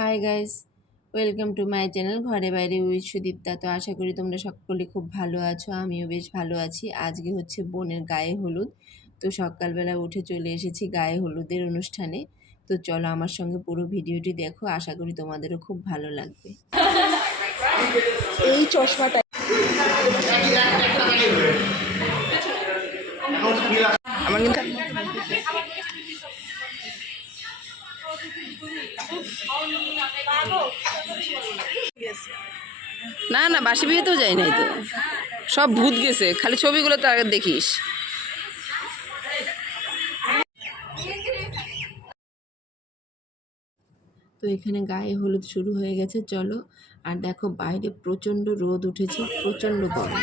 Hi guys welcome to my channel ঘরে বাইরে with Sudipta তো আশা করি তোমরা সকলে খুব ভালো আছো, আমিও বেশ ভালো আছি। আজকে হচ্ছে বোনের গায়ে হলুদ। তো সকালবেলা উঠে চলে এসেছি গায়ে হলুদের অনুষ্ঠানে। তো চলো আমার সঙ্গে পুরো ভিডিওটি দেখো, আশা করি তোমাদেরও খুব ভালো লাগবে। এই চশমাটা না না, বাসি বিয়েতেও যাই নাই তো। সব ভূত গেছে, খালি ছবিগুলো তো আগে দেখিস। তো এখানে গায়ে হলুদ শুরু হয়ে গেছে, চলো। আর দেখো বাইরে প্রচণ্ড রোদ উঠেছে, প্রচণ্ড গরম।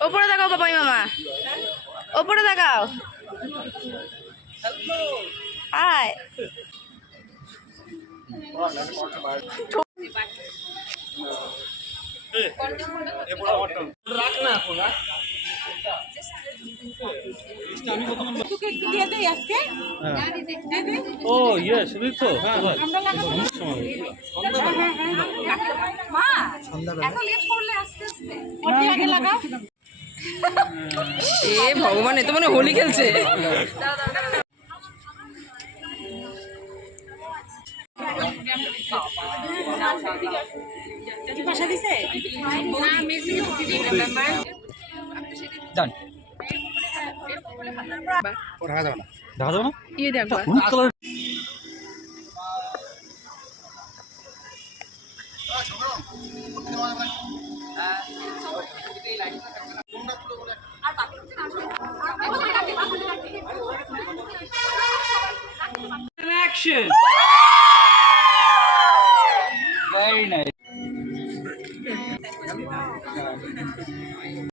ওপরে দেখাও বাবাই মামা। ওপরে দেখাও। হাই ও ইয়ে সুদীপ তো হ্যাঁ। হ্যাঁ এ ভগবান এ তো মানে হোলি খেলছে। ডান দেখা যাবে না? দেখা যাবে আর বাকি Action! Very nice.